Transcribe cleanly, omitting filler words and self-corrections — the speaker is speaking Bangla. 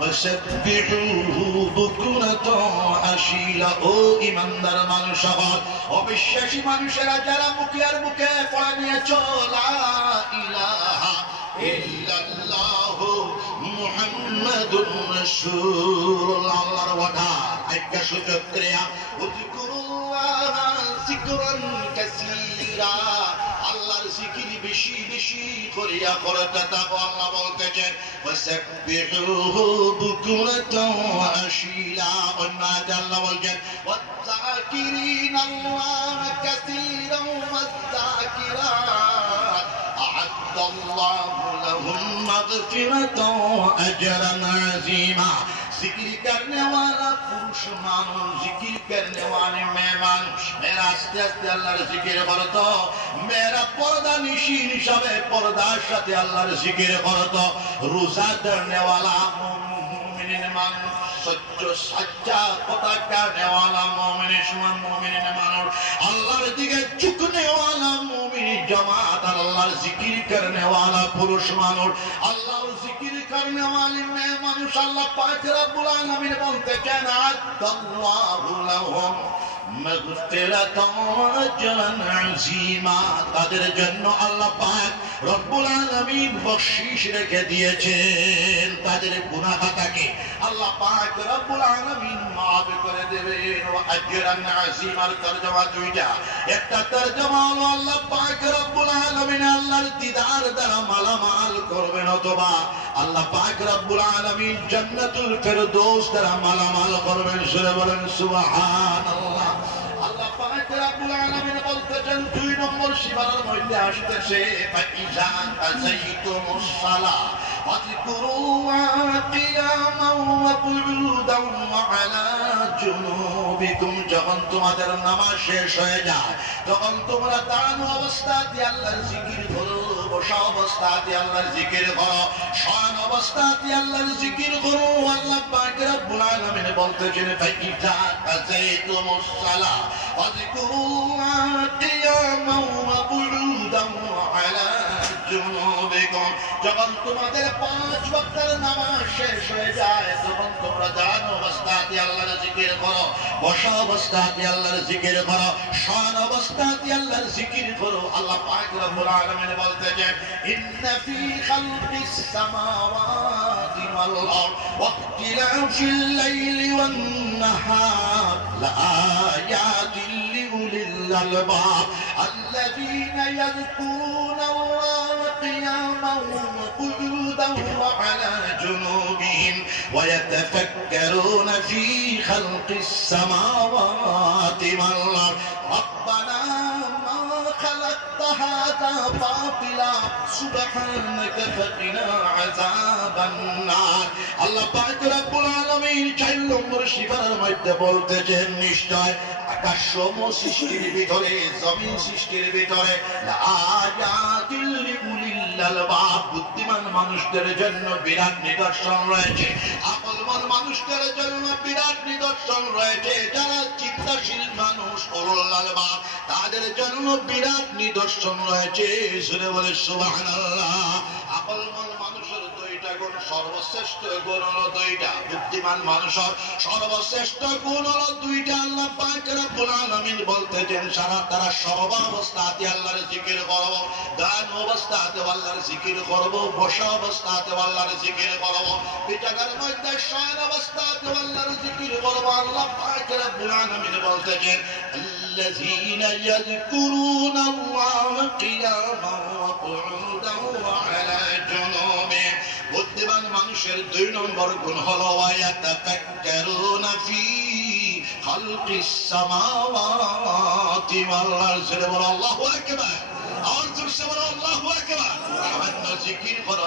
ফাসাব্বিহুহু বুকরাতাও ওয়া আশীলা। ও ঈমানদার মানুষ, আবার অবিশ্বাসী মানুষেরা যারা মুখে আর মুখে পড়ে নিয়েছো লা ইলাহা ইল্লাল্লাহু মুহাম্মাদুর রাসূলুল্লাহ, আল্লাহর ওয়াদা আজ্ঞা সুযোগ ক্রিয়া উযকুরুল্লাহ যিকরান কাসীরা, আল্লাহর জিকির বেশি বেশি করিয়া করতে থাকো। আল্লাহ বলতেছেন ফাসাব্বিহুহু বুকরাতাও ওয়া আশীলা। অন্য আয়াতে আল্লাহ বলছেন ওয়াযাকিরিনাল্লাহ কাসীরান ওয়াযাকিরাত আ'আদ্দাল্লাহু লাহুম মাগফিরাতাও ওয়া আজরান আযীমা। जिक्र करने वाला पुरुष मानो, जिक्र करने वाले मैं मानो। मेरा आस्ते आस्ते अल्लाहर जिक्र करो तो, मेरा पर्दा निशीन हिसाबे पर्दार साथे अल्लाहर जिक्र करो तो, रोजा धरने वाला मोमिन मानो, सच्चो सच्चा पता करने वाला मोमिन शुमा मोमिन मानो, अल्लाहर दिके झुकने वाला मोमिन जमात, अल्लाहर जिक्र करने वाला पुरुष मानो, अल्लाहर जिक्र करने वाले मैं मानुष। अल्लाह पाक रब्बुल आलमीन बोलते हैं अ'अद्दाल्लाहु लहुम মাগফিরাতাও ওয়া আজরান আযীমা। তাদের জন্য আল্লাহ পাক রব্বুল আলামিন বখশিশ রেখে দিয়েছেন, তাদের গুনাহ খাতাকে আল্লাহ পাক রব্বুল আলামিন মাফ করে দেবেন। ওয়া আজরান আযীমার তরজমা দুইটা, একটা তরজমা হলো আল্লাহ পাক রব্বুল আলামিন আল্লাহর দিদার দ্বারা মালামাল করবেন, অথবা আল্লাহ পাক রব্বুল আলামিন জান্নাতুল ফেরদৌস দ্বারা মালামাল করবেন। সুরে বলেন সুবহানাল্লাহ। আল্লাহ পাক রব্বুল আলামিন বলতেছেন দুই নম্বর সীমানার মধ্যে আসতেছে ফাইজা আযাইতুমুস সালাহ ফাযকুরুল্লাহ কিয়ামান ওয়া কুউদান ওয়া আলা জুনুবিকুম। যখন তোমাদের নামাজ শেষ হয়ে যায় তখন তোমরা দাঁড়ানো অবস্থাতে আল্লাহর জিকির করো, বসা অবস্থাতে আল্লাহর জিকির করো, শয়ন অবস্থাতে আল্লাহর জিকির করো। আল্লাহ পাক রব্বুল আলামিন বলতেছেন ফাইজা আযাইতুমুস সালাহ ফাযকুরুল্লাহ কিয়ামান ওয়া কুউদান ওয়া আলা জুনুবিকুম। যখন তোমাদের 5 ওয়াক্তের নামাজ শেষ হয়ে যায় তখন তোমরা দাঁড়ানো অবস্থাতে আল্লাহর জিকির করো, বসা অবস্থাতে আল্লাহর জিকির করো, শয়ন অবস্থাতে আল্লাহর জিকির করো। আল্লাহ পাক রব্বুল আলামিন বলতেছেন ইন্না ফি খালকিস সামাওয়াতি ওয়াল আরদ ওয়া ইখতিলাফিল লাইলি ওয়ান নাহার লাআয়াতিন লিউলিল আলবাব আল্লাযীনা ইয়াযকুরুনাল্লাহা কিয়ামান ওয়া কুউদান ওয়া আলা জুনুবিহিম ওয়া ইয়াতাফাক্কারুনা ফি খালকিস সামাওয়াতি ওয়াল আরদ রব্বানা মা খালাকতা হাযা বাতিলা সুবহানাকা ফাকিনা আযাবান নার। আল্লাহ পাক রব্বুল আলামিন 4 নম্বর সীমানার মধ্যে বলতেছেন নিশ্চয় আকাশ সমূহ সৃষ্টির ভিতরে, জমিন সৃষ্টির ভিতরে লাআয়াতিল লিউলিল আলবাব, বুদ্ধিমান মানুষদের জন্য বিরাট নিদর্শন রয়েছে, আকলমান মানুষদের জন্য বিরাট নিদর্শন রয়েছে, যারা চিন্তাশীল মানুষ উলুল আলবাব তাদের জন্য বিরাট নিদর্শন রয়েছে। সুরে বলে সুবহানাল্লাহ। আকলমান মানুষের দুইটা গুণ, সর্বশ্রেষ্ঠ গুণ হলো দুইটা, বুদ্ধিমান মানুষের সর্বশ্রেষ্ঠ গুণ হলো দুইটা। আল্লাহ পাক রব্বুল আলামিন বলতেছেন তারা সর্বাবস্থাতে আল্লাহর জিকির করব, দান অবস্থাতে আল্লাহর জিকির করব, বসা অবস্থাতে আল্লাহর জিকির করব, বিছানার মধ্যে শয়ন অবস্থাতে আল্লাহর জিকির করব। আল্লাহ পাক রব্বুল আলামিন বলতেছেন الذين يذكرون الله قياما وقعودا وعلى جنوبهم। বুদ্ধিমান মানুষের 2 নম্বর গুণ হলো ওয়ায়াতাফাক্কারুনা ফি খালকিস সামাওয়াতি ওয়াল আরদ। আল্লাহু আকবার। আর জোরসে বলো আল্লাহু আকবার। আমার জিকির করো।